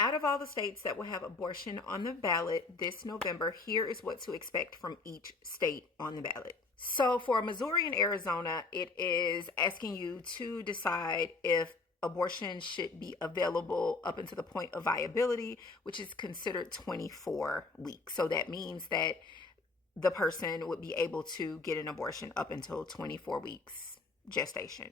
Out of all the states that will have abortion on the ballot this November, here is what to expect from each state on the ballot. So for Missouri and Arizona, it is asking you to decide if abortion should be available up until the point of viability, which is considered 24 weeks. So that means that the person would be able to get an abortion up until 24 weeks gestation.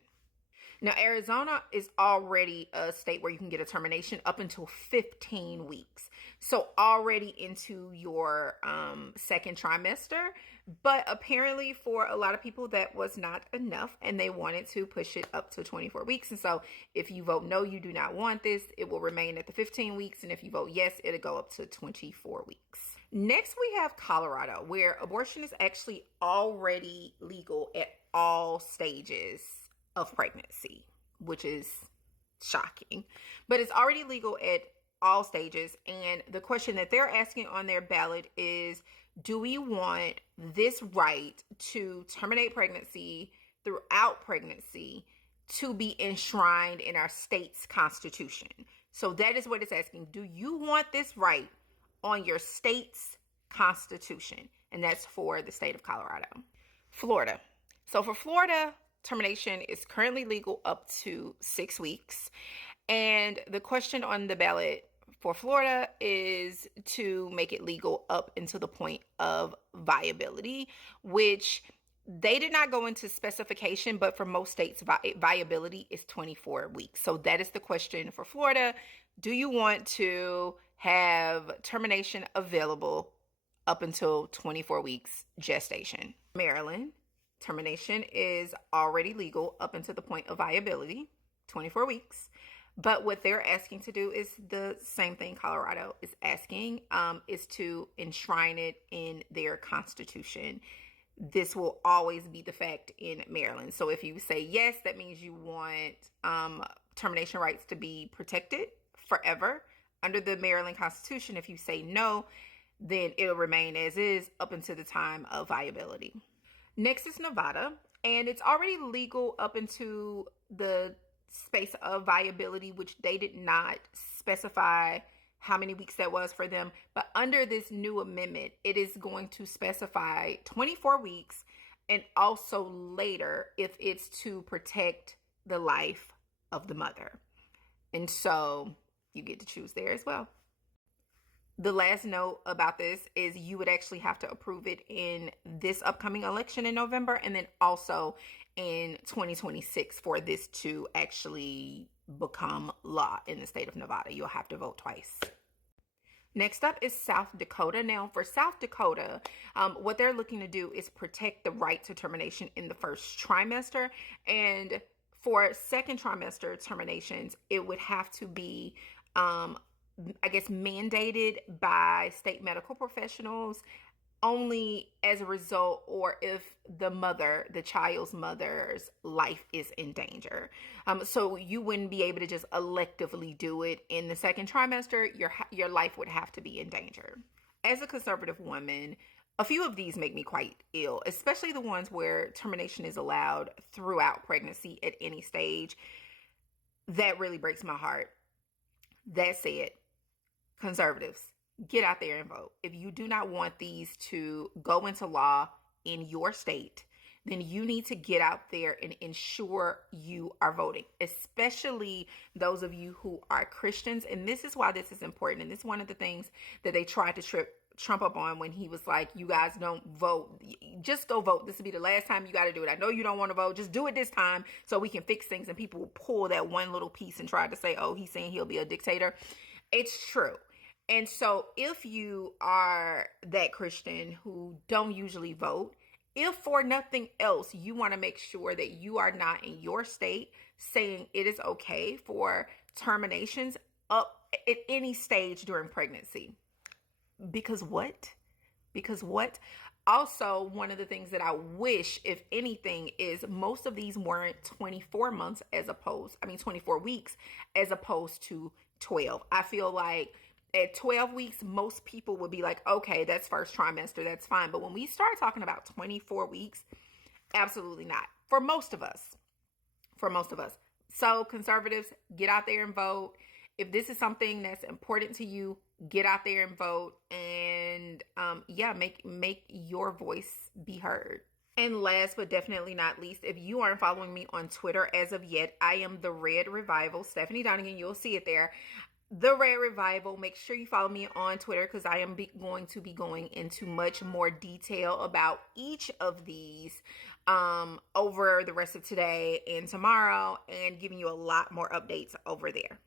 Now, Arizona is already a state where you can get a termination up until 15 weeks. So already into your second trimester. But apparently for a lot of people, that was not enough and they wanted to push it up to 24 weeks. And so if you vote no, you do not want this, it will remain at the 15 weeks. And if you vote yes, it'll go up to 24 weeks. Next, we have Colorado, where abortion is actually already legal at all stages of pregnancy, which is shocking, but it's already legal at all stages. And the question that they're asking on their ballot is, do we want this right to terminate pregnancy throughout pregnancy to be enshrined in our state's constitution? So that is what it's asking. Do you want this right on your state's constitution? And that's for the state of Colorado. Florida. So for Florida, termination is currently legal up to 6 weeks. And the question on the ballot for Florida is to make it legal up until the point of viability, which they did not go into specification, but for most states, viability is 24 weeks. So that is the question for Florida. Do you want to have termination available up until 24 weeks gestation? Maryland. Termination is already legal up until the point of viability, 24 weeks. But what they're asking to do is the same thing Colorado is asking, is to enshrine it in their constitution. This will always be the fact in Maryland. So if you say yes, that means you want termination rights to be protected forever under the Maryland Constitution. If you say no, then it'll remain as is up until the time of viability. Next is Nevada, and it's already legal up into the space of viability, which they did not specify how many weeks that was for them. But under this new amendment, it is going to specify 24 weeks and also later if it's to protect the life of the mother. And so you get to choose there as well. The last note about this is you would actually have to approve it in this upcoming election in November and then also in 2026 for this to actually become law in the state of Nevada. You'll have to vote twice. Next up is South Dakota. Now, for South Dakota, what they're looking to do is protect the right to termination in the first trimester. And for second trimester terminations, it would have to be mandated by state medical professionals only as a result, or if the child's mother's life is in danger. So you wouldn't be able to just electively do it in the second trimester. Your life would have to be in danger. As a conservative woman, a few of these make me quite ill, especially the ones where termination is allowed throughout pregnancy at any stage. That really breaks my heart. That said, conservatives, get out there and vote. If you do not want these to go into law in your state, then you need to get out there and ensure you are voting, especially those of you who are Christians. And this is why this is important. And this is one of the things that they tried to trip Trump up on when he was like, you guys don't vote. Just go vote. This will be the last time you got to do it. I know you don't want to vote. Just do it this time so we can fix things. And people will pull that one little piece and try to say, oh, he's saying he'll be a dictator. It's true. And so if you are that Christian who don't usually vote, if for nothing else, you want to make sure that you are not in your state saying it is okay for terminations up at any stage during pregnancy. Because what? Also, one of the things that I wish, if anything, is most of these weren't 24 weeks as opposed to 12. I feel like at 12 weeks, most people would be like, okay, that's first trimester, that's fine. But when we start talking about 24 weeks, absolutely not. For most of us. So conservatives, get out there and vote. If this is something that's important to you, get out there and vote, and yeah, make your voice be heard. And last but definitely not least, if you aren't following me on Twitter as of yet, I am the Red Revival, Stephanie Donegan. You'll see it there. The Red Revival. Make sure you follow me on Twitter because I am going to be going into much more detail about each of these over the rest of today and tomorrow, and giving you a lot more updates over there.